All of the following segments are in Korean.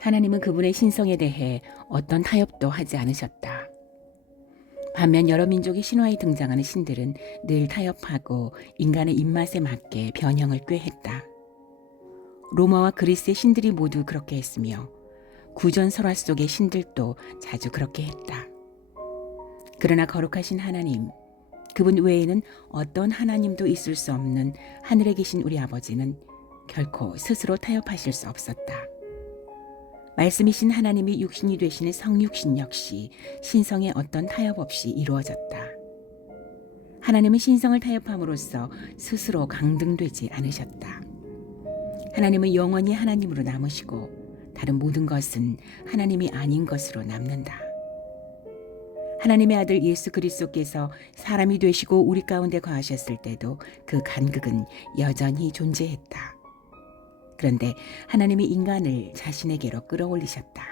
하나님은 그분의 신성에 대해 어떤 타협도 하지 않으셨다. 반면 여러 민족의 신화에 등장하는 신들은 늘 타협하고 인간의 입맛에 맞게 변형을 꾀했다. 로마와 그리스의 신들이 모두 그렇게 했으며 구전 설화 속의 신들도 자주 그렇게 했다. 그러나 거룩하신 하나님, 그분 외에는 어떤 하나님도 있을 수 없는 하늘에 계신 우리 아버지는 결코 스스로 타협하실 수 없었다. 말씀이신 하나님이 육신이 되시는 성육신 역시 신성의 어떤 타협 없이 이루어졌다. 하나님은 신성을 타협함으로써 스스로 강등되지 않으셨다. 하나님은 영원히 하나님으로 남으시고 다른 모든 것은 하나님이 아닌 것으로 남는다. 하나님의 아들 예수 그리스도께서 사람이 되시고 우리 가운데 거하셨을 때도 그 간극은 여전히 존재했다. 그런데 하나님이 인간을 자신에게로 끌어올리셨다.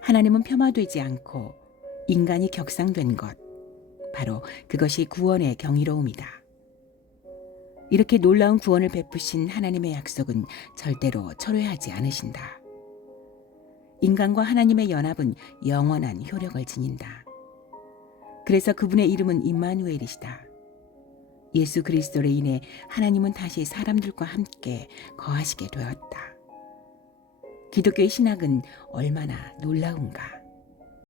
하나님은 폄하되지 않고 인간이 격상된 것, 바로 그것이 구원의 경이로움이다. 이렇게 놀라운 구원을 베푸신 하나님의 약속은 절대로 철회하지 않으신다. 인간과 하나님의 연합은 영원한 효력을 지닌다. 그래서 그분의 이름은 임마누엘이시다. 예수 그리스도로 인해 하나님은 다시 사람들과 함께 거하시게 되었다. 기독교의 신학은 얼마나 놀라운가.